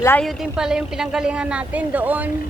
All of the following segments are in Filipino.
Layo din pala yung pinanggalingan natin doon.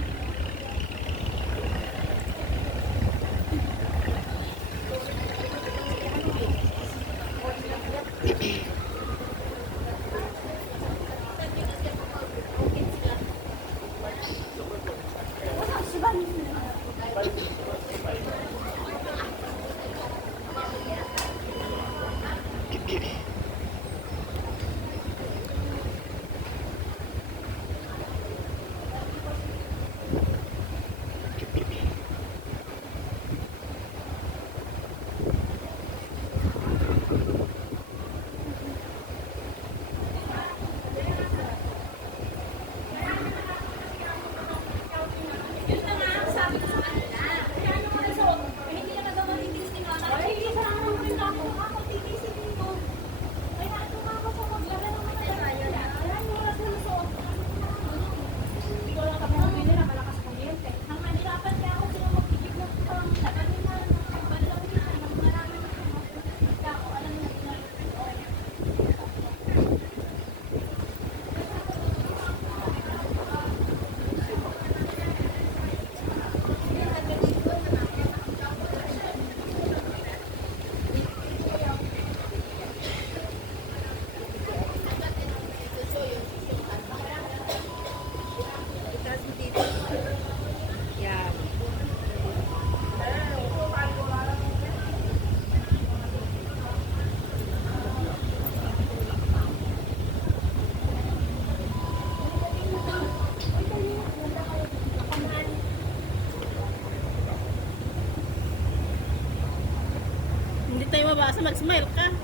Hindi tayo mabasa, mag-smile ka.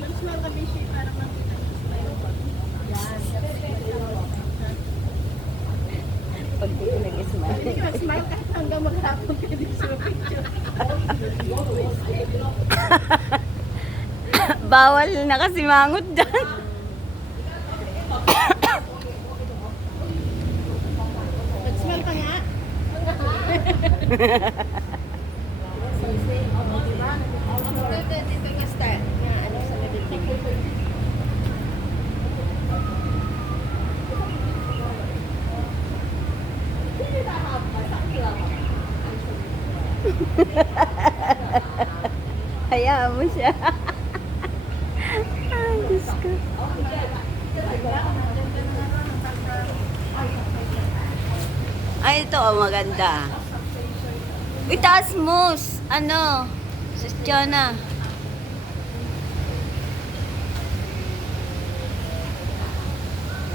Mag-smile ka, Bishi, para makita yung smile ko. Pag di ko nag-smile. Hindi ka smile kahit hanggang maghapon ka din sa picture. Bawal na kasi mangot dyan. Mag-smile ka nga. Dito nga start. Nga, ano sa middle. Hayaan mo siya. Ay, Diyos ko. Ay, ito oh, maganda. Itaas mo. Ano? Sis Jana.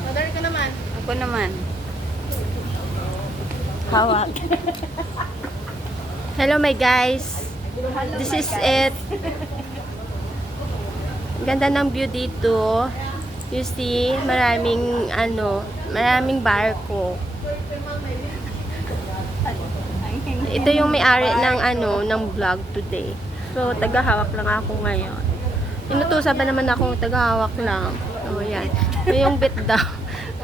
Mother ka naman. Ako naman. Hawak. Hello my guys. This is it. Ganda ng view dito. You see, maraming barko. Ito yung may-ari ng vlog today. So, tagahawak lang ako ngayon. Inutusan pa naman ako, tagahawak lang. O, yan. Ito yung bit daw.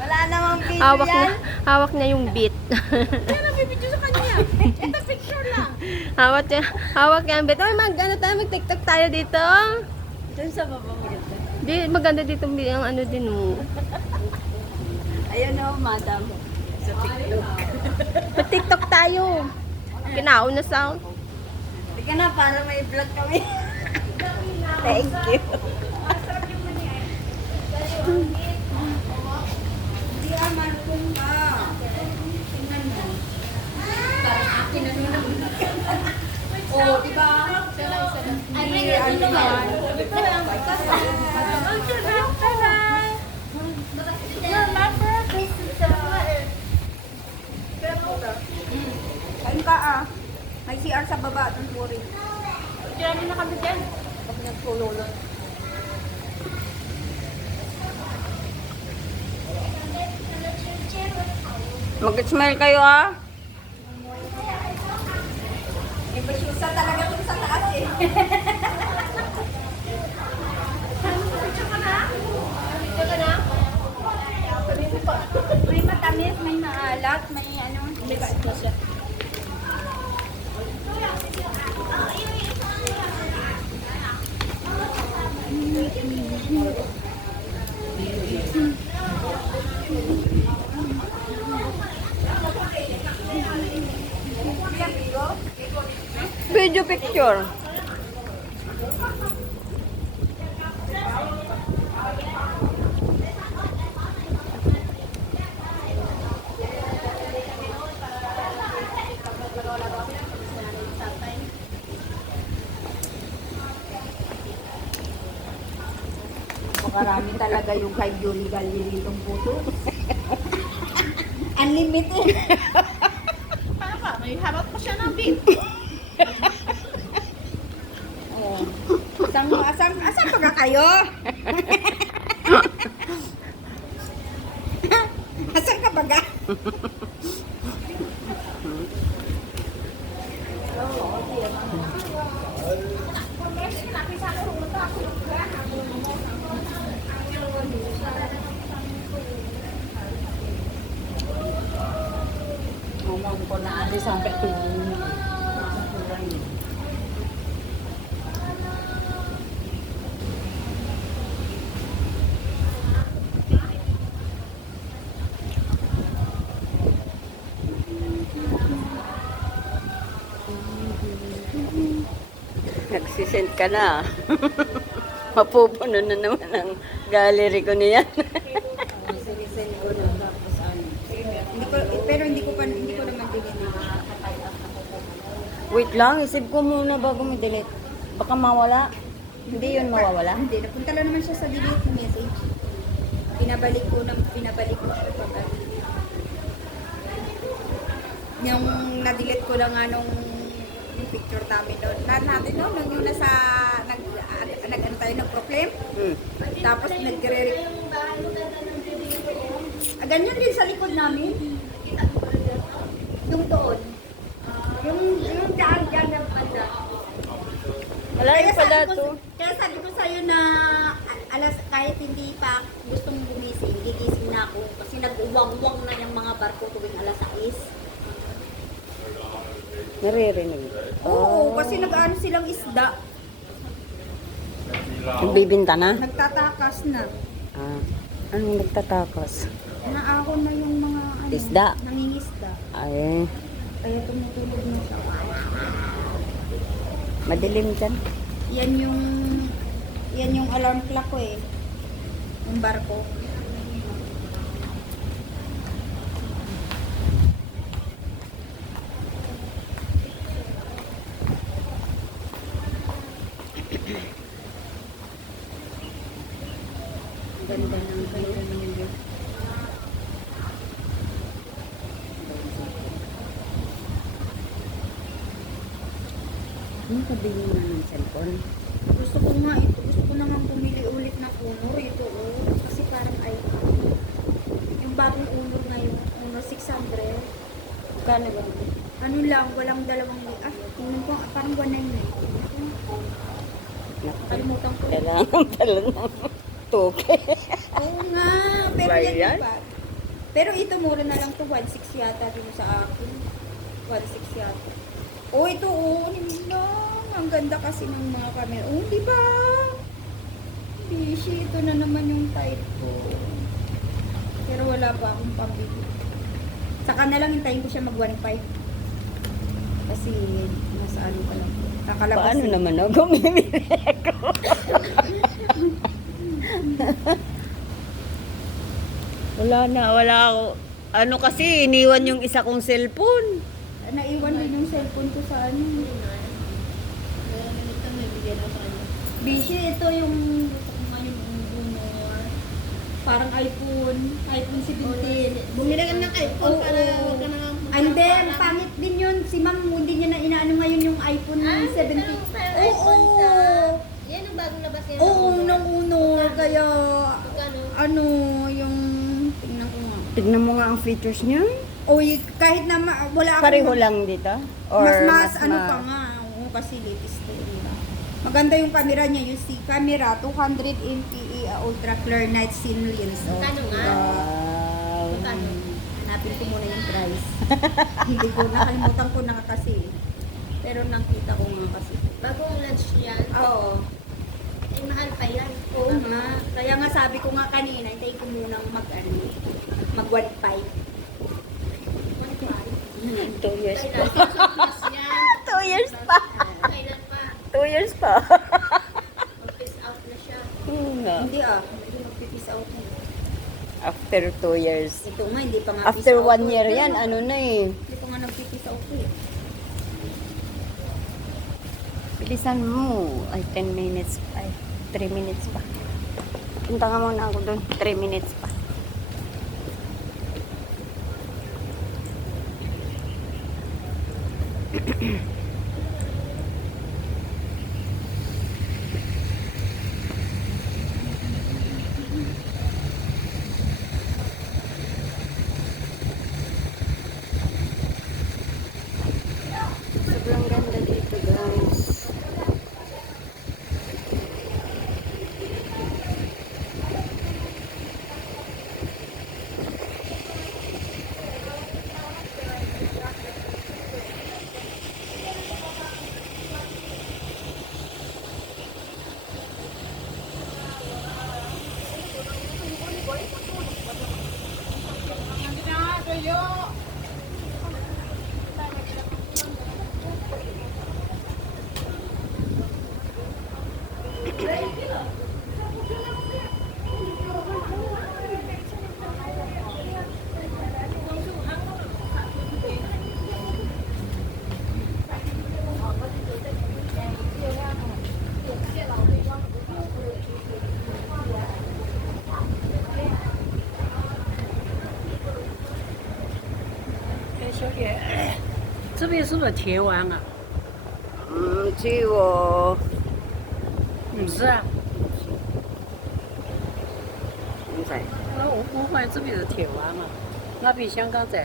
Wala namang video yan. Hawak niya yung bit. Kaya nabibidyo sa kanya. Ito picture lang. hawak niya yung bit. Ay, mag-tiktok tayo dito. Doon sa baba maganda. Maganda dito ang ano din mo. Ayun o, madam. Sa TikTok. Mag-tiktok tayo. Kinaon na sound. Hindi ka na, para may vlog kami. Thank you. Hindi aman kung ka. Tingnan mo. Parang akin na nunang. Oo, diba? Ay, may ano yan. Ito lang. Ayun ka ah. May CR sa baba. Don't worry. Kaya na kami dyan. Pag nagtulolo. Mag-smile kayo ah. Iba siya talaga dun sa taas eh. Picture ka na? Picture ka na? Video picture. Makarami talaga yung kay Julie Galilitong puto. Unlimited. Paano ka? May harap pa siya ng beef. Oh. Asan pa ka kayo? Asan ka ba ga? Ngomong ko na ate sampai tuh. Nagsisend ka na. Mapupuno na naman ang gallery ko niyan. Sinisend ko na tapos ano. Pero hindi ko naman delete. Wait lang, isip ko muna bago mo delete. Baka mawala. Hindi yun mawawala. Hindi, napunta lang naman siya sa delete message. Pinabalik ko siya pag yung na-delete ko lang nga nung yung picture namin doon. Natin noon, nung yung nasa nag-ano tayo, nag-proclaim. Tapos nagre ganyan din sa likod namin. Yung doon. Yung dyan ng banda. Wala rin pala to. Kaya sabi ko sa'yo na alas, kahit hindi pa gustong gumising, gigising na ako kasi nag-uwang-uwang na yung mga barko tuwing alas 6. Naririnig. Oo, kasi nag-ano silang isda. Nagbibinta na? Nagtatakas na. Ah, anong nagtatakos? Naahon na yung mga Isda. nangingisda. Ay, Kaya tumutulog na siya. madilim dyan. Yan yung alarm clock ko eh. Yung barko. Ganda ng kayo niyo. Ano kabili na ng cellphone? Gusto ko naman bumili ulit ng Honor ito oh. Kasi parang iPhone. Yung bagong Honor ngayon, Honor 600. Kano ba? Ano lang, walang dalawang tingnan ko, parang 199. Kalimutan ko. Kailangan pala ng toke. Oo nga, pero Ba yan yan? diba? Pero ito mura na lang to 1.6 yata din sa akin. 1.6 yata. Oh, ito oh, lang. Ang ganda kasi ng mga camera. Oh, di ba? Bishi, ito na naman yung type ko. Pero wala pa akong pambili. Saka na lang hintayin ko siya mag 1.5. Kasi nasa ano pa lang. Kakalabas. Paano eh. naman ako bumibili ako? Wala ako. Ano kasi, iniwan yung isa kong cellphone. Naiwan din yung cellphone ko sa ano. Bishi, ito yung parang iPhone 17. Bumili ka ng iPhone para huwag ka na And then, pangit din yun. Si ma'am, hindi niya na inaano ngayon yung iPhone 17. Oo. Yan ang bagong labas yan. Oo, nung uno. Kaya, Magkano? ano, yung, tingnan ko nga. Tignan mo nga ang features niya. Oy, kahit na wala akong... Pareho lang dito? Or mas ano pa nga. Oo, kasi latest to. Diba? Maganda yung camera niya. Yung si camera, 200 mpe ultra clear night scene lens. Oh. Magkano nga? Wow. Magkano? Hanapin ko muna yung price. Hindi ko, nakalimutan ko na kasi. Pero nakita ko nga kasi. Bagong lunch yan. Oo. Eh, mahal pa yan. Oo nga. Kaya nga sabi ko nga kanina, hintayin ko munang mag 1.5. 2 years pa. Plus yan. 2 years pa. years pa. Mag-peace out na siya. Oo nga. Hindi hindi mag-peace out na. After 2 years. Ito nga, hindi pa nga After peace out 1 ko. year yan, ano na eh. Hindi pa nga nag-peace out ko eh. Bilisan mo. Ay, 10 minutes pa. Ay, 3 minutes pa. Punta nga muna ako doon. 3 minutes pa. Sobrang ganda dito, guys.这边是不是铁湾啊？ Chiwo. 不是啊， Ano sa'yo? 我怀疑这边是铁湾嘛，那边香港仔，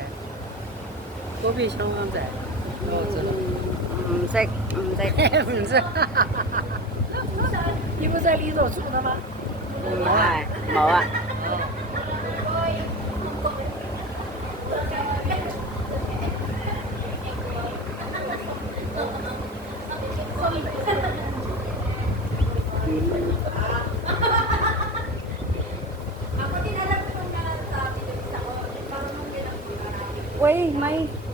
嗰邊香港仔，我知道。 Sek. Sek. 不是，你不在里头住的吗？ Ay, mawa. Uy,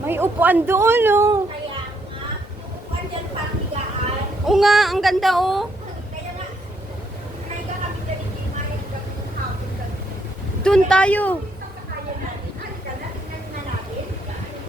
may upuan doon, oh. Kaya nga, upuan dyan panghigaan. Oo nga, ang ganda, oh. Kaya nga, try ka kami dyan ni Jima, yung gawin ng hapon. Doon tayo.